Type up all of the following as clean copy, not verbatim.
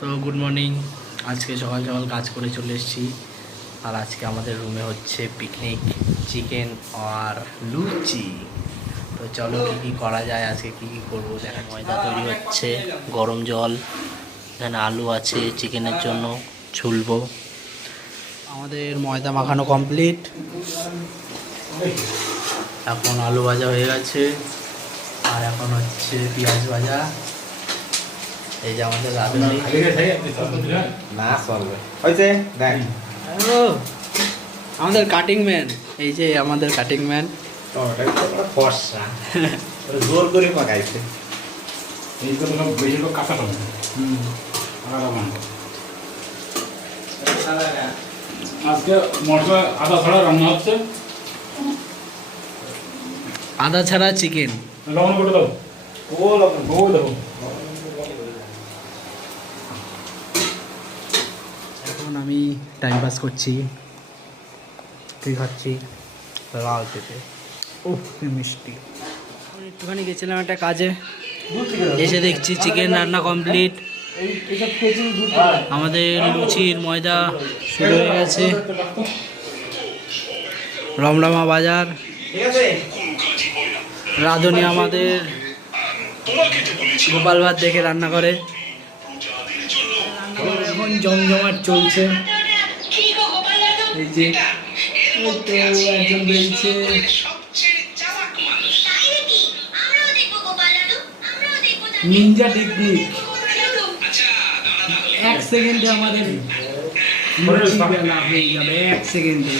তো good morning. আজকে সকাল সকাল কাজ করে চলে এসেছি। আর আজকে আমাদের রুমে হচ্ছে পিকনিক, চিকেন আর লুচি। তো চলো কী কী করা যায়, আজকে কী কী করবো দেখা। ময়দা তৈরি হচ্ছে, গরম জল, এখানে আলু আছে চিকেনের জন্য ছুলবো। আমাদের ময়দা মাখানো কমপ্লিট। এখন আলু ভাজা হয়ে গেছে, আর এখন হচ্ছে পেঁয়াজ ভাজা। এই যে আমাদের রাঁধুনি, আমাদের কাটিং ম্যান, এই যে আমাদের কাটিং ম্যান। জোর করে পাকাইছে। আজকে মশলা আদা ছাড়া রান্না হচ্ছে। আদা ছাড়া চিকেন। লবণ করে দাও, ও লবণ ও দেবো। এখন আমি টাইম পাস করছি, তুই খাচ্ছি লাল পেঁপে। ও মিষ্টি। একটুখানি গেছিলাম একটা কাজে, এসে দেখছি চিকেন রান্না কমপ্লিট। আমাদের লুচির ময়দা শুরু হয়ে গেছে। রমরমা বাজার, রাঁধুনি আমাদের গোপাল ভাত দেখে রান্না করে। এখন জমজমাট চলছে। এই যে একজন বেরিয়েছে। নিনজা টেকনিক, 1 সেকেন্ডে আমাদের লুচি বেলা হয়ে যাবে, 1 সেকেন্ডে।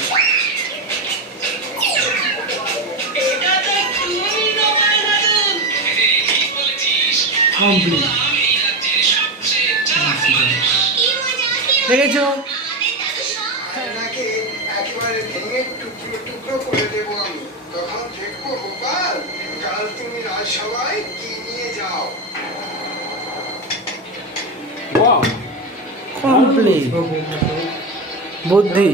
কমপ্লিট। দেখেছো? একেবারে ভেঙে টুকরো টুকরো করে দেবো আমি। তখন দেখবো গোপাল, কাল তুমি রাজসভায় কি নিয়ে যাও। কমপ্লিট। বুদ্ধি।